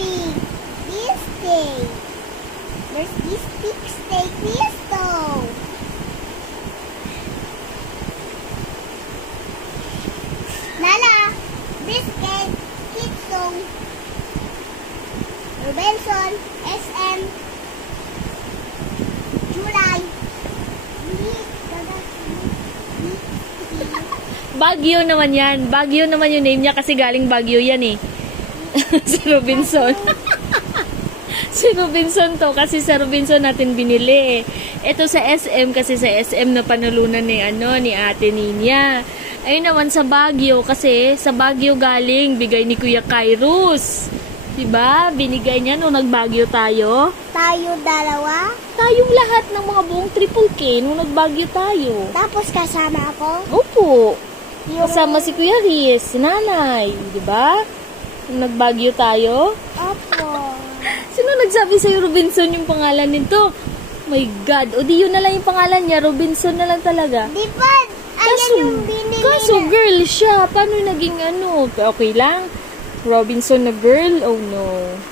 big. This steak. There's this big steak here, though. Lala, this cake, Kitsong, Robinson, SM, July. Baguio naman yan. Baguio naman yung name niya kasi galing Baguio yan eh. Si Robinson. Si Robinson to kasi sa Robinson natin binili eh. Ito sa SM kasi sa SM na panulunan ni Ate Ninya. Ayun naman sa Baguio kasi sa Baguio galing bigay ni Kuya Kairos. Diba? Binigay niya nung nag-Baguio tayo. Tayo dalawa. Tayong lahat ng mga buong Triple K nung nag-Baguio tayo. Tapos kasama ako. Opo. Kasama si Kuya Riz, si Nanay, di ba? Nung nag-Baguio tayo. Opo. Sino nagsabi sa'yo Robinson yung pangalan nito? My God. O di yun na lang yung pangalan niya. Robinson na lang talaga. Di ba? Ayan yung binili Kaso girl siya. Paano naging ano? Okay lang? Robinson na girl? Oh no.